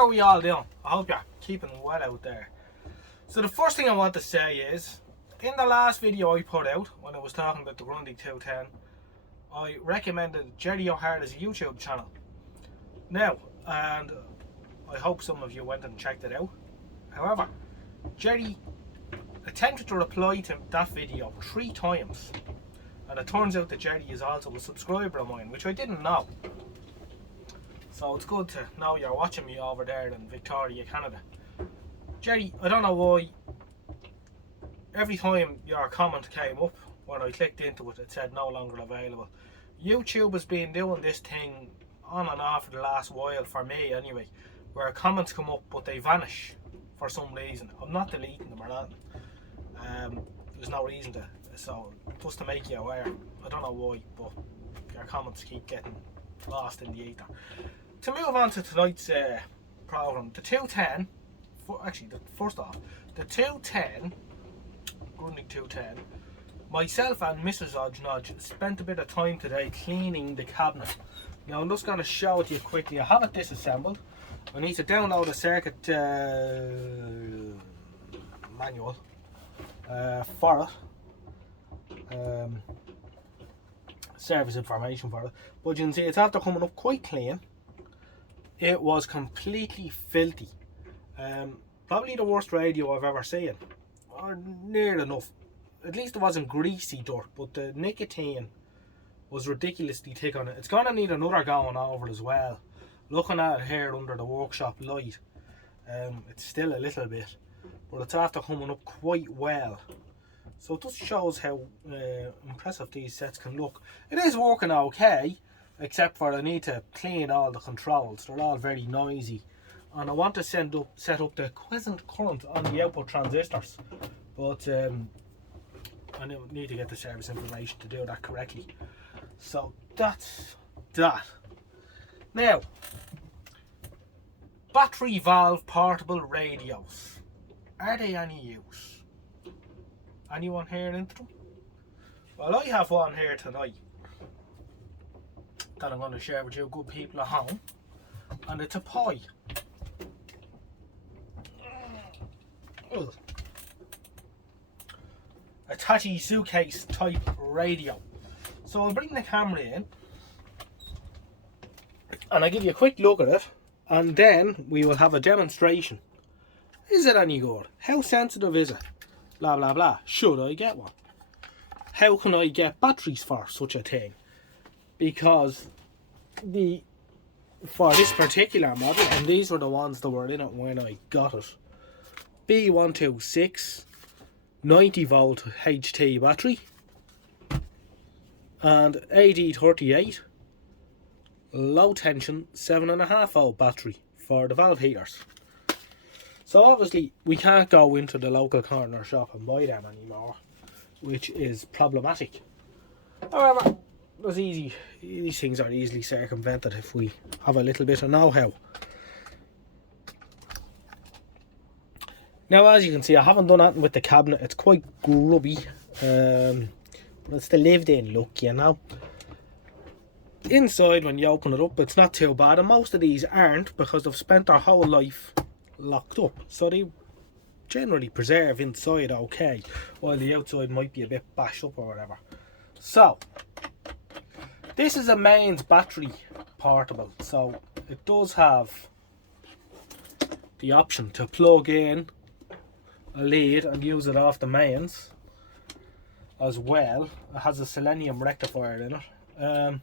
how are we all doing? I hope you're keeping well out there. So the first thing I want to say is, in the last video I put out, when I was talking about the Grundig 210, I recommended Jerry O'Hara's YouTube channel. Now, and I hope some of you went and checked it out. However, Jerry attempted to reply to that video 3 times. And it turns out that Jerry is also a subscriber of mine, which I didn't know. So it's good to know you're watching me over there in Victoria, Canada. Jerry, I don't know why every time your comment came up, when I clicked into it, it said no longer available. YouTube has been doing this thing on and off for the last while, for me anyway, where comments come up but they vanish for some reason. I'm not deleting them or nothing. There's no reason to, so just to make you aware. I don't know why, but your comments keep getting lost in the ether. To move on to tonight's program, the 210, first off, the 210, Grundig 210, myself and Mrs. Odgenodge spent a bit of time today cleaning the cabinet. Now I'm just going to show it to you quickly. I have it disassembled. I need to download a circuit manual for it. Service information for it. But you can see it's after coming up quite clean. It was completely filthy. Probably the worst radio I've ever seen. Or near enough. At least it wasn't greasy dirt, but the nicotine was ridiculously thick on it. It's going to need another going over as well. Looking at it here under the workshop light, it's still a little bit, but it's after coming up quite well. So it just shows how impressive these sets can look. It is working okay, except for I need to clean all the controls. They're all very noisy. And I want to set up the quiescent current on the output transistors. But I need to get the service information to do that correctly. So that's that. Now, battery valve portable radios. Are they any use? Anyone here into them? Well, I have one here tonight that I'm going to share with you good people at home, and it's a Pye. A tatty suitcase type radio. So I'll bring the camera in and I'll give you a quick look at it, and then we will have a demonstration. Is it any good? How sensitive is it? Blah blah blah. Should I get one? How can I get batteries for such a thing? Because for this particular model, and these were the ones that were in it when I got it, B126 90 volt HT battery and AD38 low tension 7.5 volt battery for the valve heaters. So obviously we can't go into the local corner shop and buy them anymore, which is problematic. However, these things are easily circumvented if we have a little bit of know-how. Now, as you can see, I haven't done anything with the cabinet. It's quite grubby, but it's the lived-in look, you know. Inside, when you open it up, it's not too bad, and most of these aren't, because they've spent their whole life locked up, so they generally preserve inside okay, while the outside might be a bit bashed up or whatever. So this is a mains battery portable, so it does have the option to plug in a lead and use it off the mains as well. It has a selenium rectifier in it.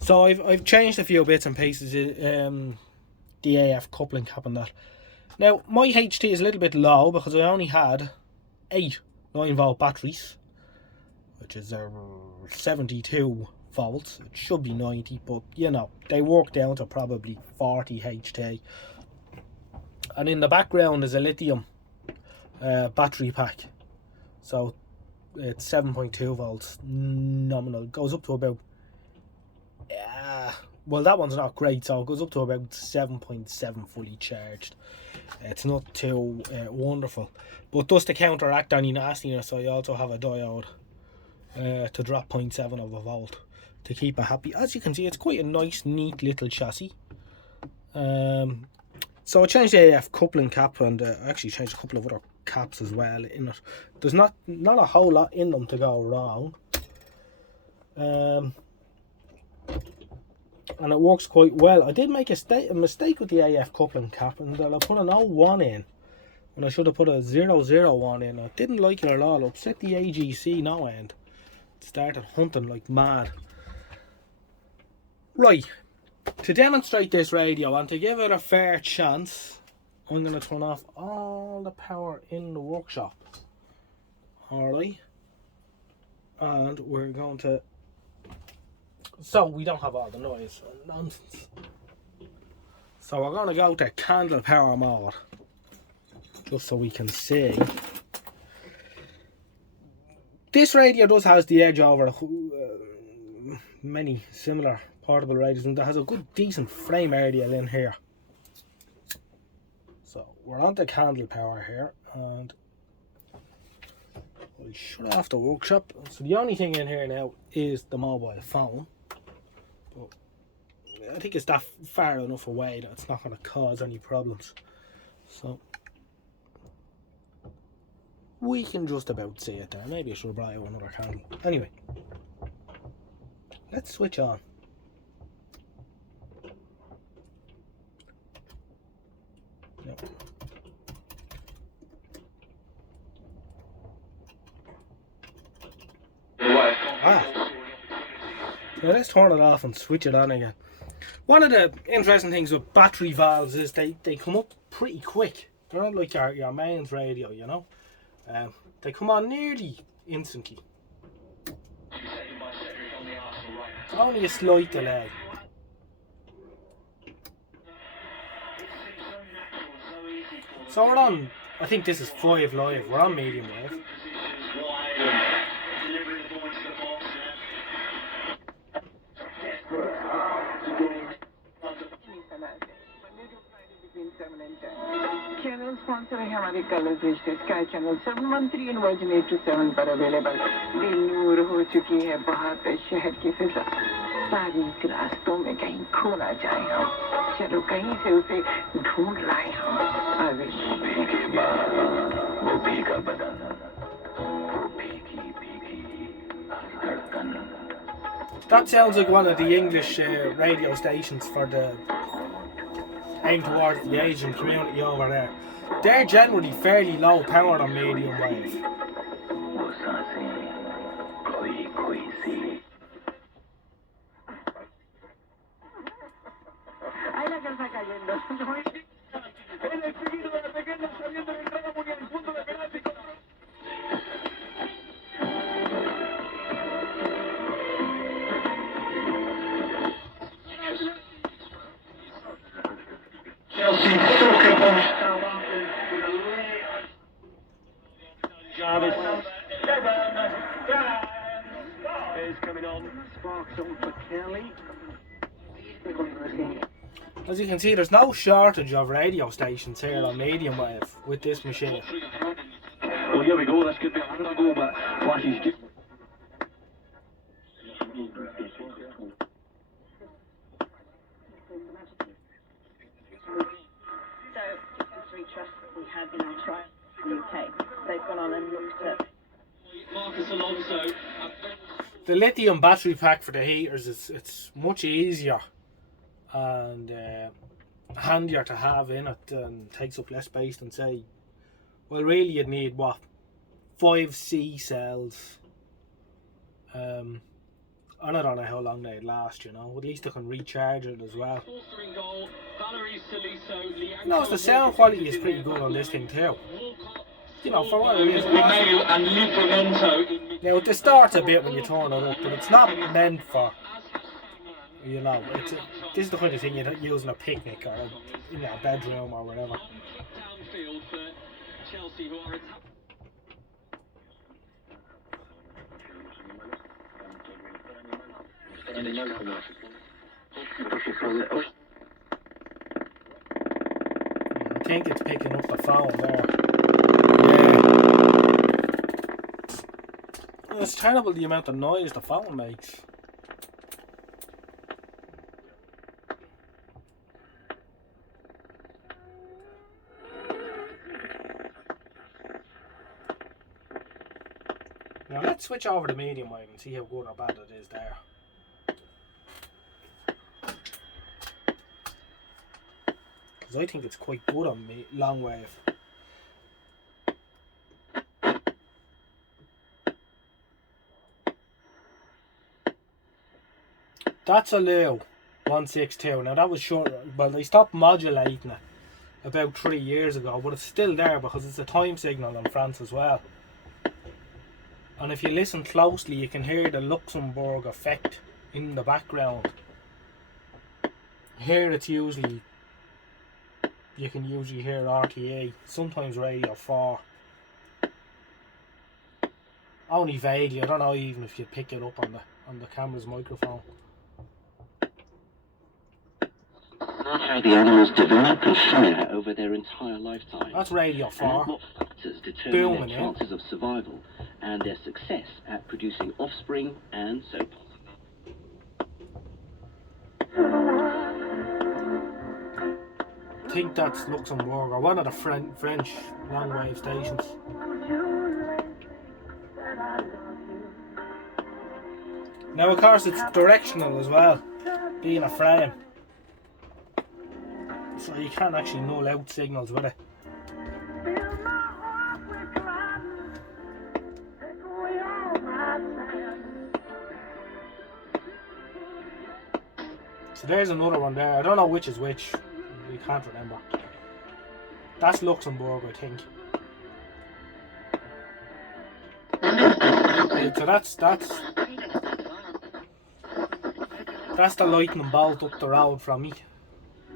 So I've changed a few bits and pieces, the AF coupling cap and that. Now my HT is a little bit low because I only had 8 9 volt batteries, which is 72 volts. It should be 90, but you know, they work down to probably 40 HT. And in the background is a lithium battery pack, so it's 7.2 volts nominal. It goes up to about well, that one's not great, so it goes up to about 7.7 fully charged. It's not too wonderful, but just to counteract any nastiness, I also have a diode to drop 0.7 of a volt to keep it happy. As you can see, it's quite a nice, neat little chassis. So I changed the AF coupling cap, and I actually changed a couple of other caps as well in it. There's not a whole lot in them to go wrong. And it works quite well. I did make a mistake with the AF coupling cap, and I put an 01 in when I should have put a 001 in. I didn't like it at all. It upset the AGC no end. It started hunting like mad. Right, to demonstrate this radio and to give it a fair chance, I'm going to turn off all the power in the workshop. Alright, and we're going to, so we don't have all the noise and nonsense. So we're going to go to candle power mode, just so we can see. This radio does have the edge over many similar portable radios, and that has a good decent frame area in here. So we're on to candle power here, and we'll shut off the workshop. So the only thing in here now is the mobile phone, but I think it's that far enough away that it's not going to cause any problems, so we can just about see it there. Maybe I should have brought out another candle. Anyway, let's switch on. No. Now let's turn it off and switch it on again. One of the interesting things with battery valves is they come up pretty quick. They're not like your mains radio, you know. They come on nearly instantly. Only a slight delay. So we're on, I think this is 5 live, we're on medium wave. Channel sponsor है हमारे colour भेजते sky channel 713 in version 8 to 7 पर available. Benur हो चुकी है बहुत शहर की फिजा, सारी रास्तों में कहीं खो ना जाए हम, चलो कहीं से उसे ढूंढ लाए हम। वो भीगा बदन, वो भीगी भीगी धड़कन। That sounds like one of the English radio stations for the aimed towards the Asian community over there. They're generally fairly low powered on medium wave. As you can see, there's no shortage of radio stations here on medium wave with this machine. Oh, here we go, this could be a little go, but flashes just... we had in our trial in the UK. They've gone on and looked at Marcus Alonso. The lithium battery pack for the heaters it's much easier and handier to have in it, and takes up less space than, say, well, really you'd need what, 5 C cells. I don't know how long they'd last, you know. At least I can recharge it as well. No, the sound quality is pretty good on this thing too. You know, for what it is. Now it distorts a bit when you turn it up, but it's not meant for, you know, this is the kind of thing you'd use in a picnic or in a bedroom or whatever. I think it's picking up the phone there. Yeah. It's terrible the amount of noise the phone makes. Let's switch over to medium wave and see how good or bad it is there. Because I think it's quite good on long wave. That's a Lou 162. Now that was short. Well, they stopped modulating it about 3 years ago, but it's still there because it's a time signal in France as well. And if you listen closely, you can hear the Luxembourg effect in the background. Here it's usually, you can usually hear RTA, sometimes Radio 4. Only vaguely, I don't know even if you pick it up on the camera's microphone. How the animals develop and fare over their entire lifetime. That's Radio 4. And what factors determine their chances of survival and their success at producing offspring and so forth. I think that's Luxembourg, or one of the French long wave stations. Now of course it's directional as well, being a frame. So you can't actually null out signals with it. So there's another one there. I don't know which is which. We can't remember. That's Luxembourg, I think. So that's the lightning bolt up the road from me.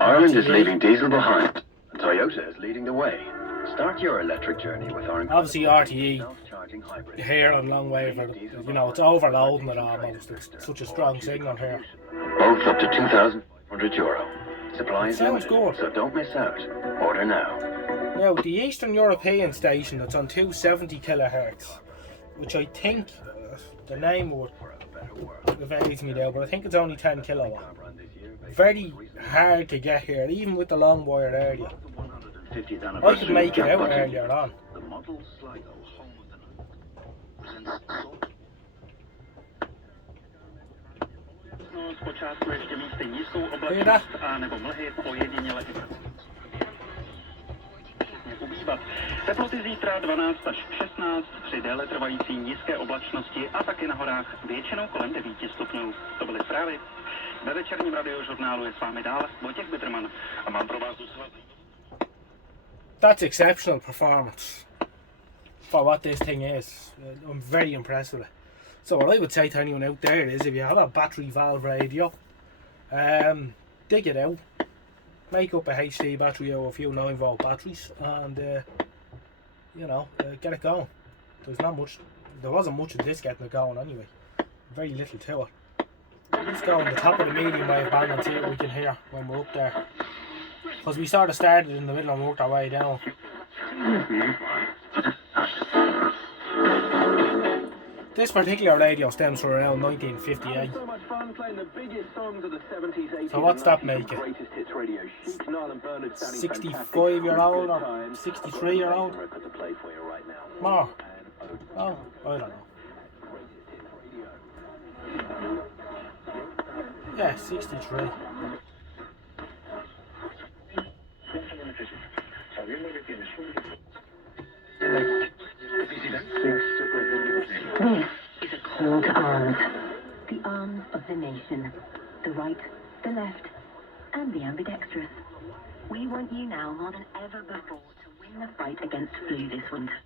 Ireland is leaving diesel behind. Toyota is leading the way. Start your electric journey with our obviously RTE here on long wave, you know, it's overloading it almost. It's such a strong signal here. Both up to €2,100. Supplies sounds limited, good. so don't miss out. Order now. Now the Eastern European station that's on 270 kilohertz, which I think the name would evades me there, but I think it's only 10 kilowatt. Very hard to get here, even with the long wire area. I could make it out earlier on. Hear that? Teploty zítra 12 až 16 při déle trvající nízké oblačnosti a taky na horách většinou kolem 9 stupňů. To byly zprávy. Ve večerním radiožurnálu je s vámi dál Vojtěch Bitterman a mám pro vás That's exceptional performance for what this thing is. I'm very impressed with it. So what I would say to anyone out there is, if you have a battery valve radio, dig it out, make up a HD battery or a few 9-volt batteries, and you know, get it going. There wasn't much of this getting it going anyway. Very little to it. Let's go on the top of the medium wave band and see what we can hear when we're up there. Because we sort of started in the middle and worked our way down. This particular radio stems from around 1958. So what's that make it? 65-year-old or 63-year-old? More? Oh, I don't know. Yeah, 63. This is a call to arms. The arms of the nation. The right, the left, and the ambidextrous. We want you now more than ever before to win the fight against flu this winter.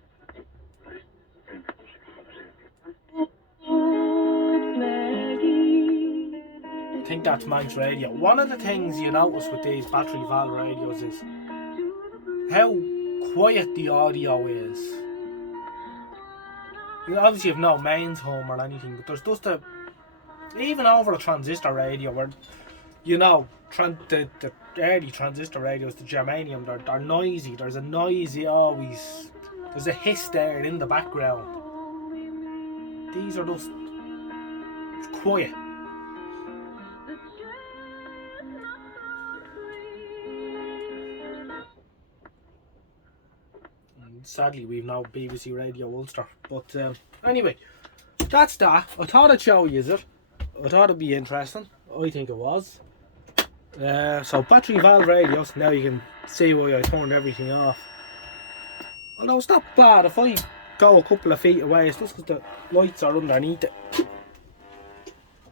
I think that's Manx radio. One of the things you notice with these battery valve radios is how quiet the audio is. You obviously have no mains home or anything, but there's just a, even over a transistor radio where, you know, the early transistor radios, the germanium, they're noisy. There's a noisy always, there's a hiss there in the background. These are just quiet. Sadly, we've no BBC Radio Ulster. But anyway, that's that. I thought I'd show you it. I thought it'd be interesting. I think it was. So battery valve radios. Now you can see why I turned everything off. Although it's not bad. If I go a couple of feet away, it's just because the lights are underneath it.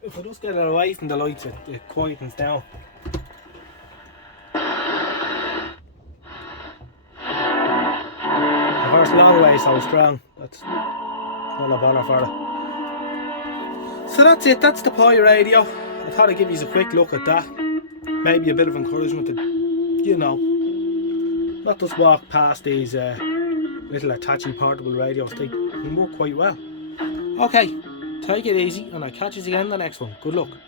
If I just get it away from the lights, it quietens down. The first long way so strong. That's not a bother for it. So that's it. That's the Pye radio. I thought I'd give you a quick look at that. Maybe a bit of encouragement to, you know, not just walk past these little attachy portable radios. They work quite well. Okay, take it easy and I'll catch you again in the next one. Good luck.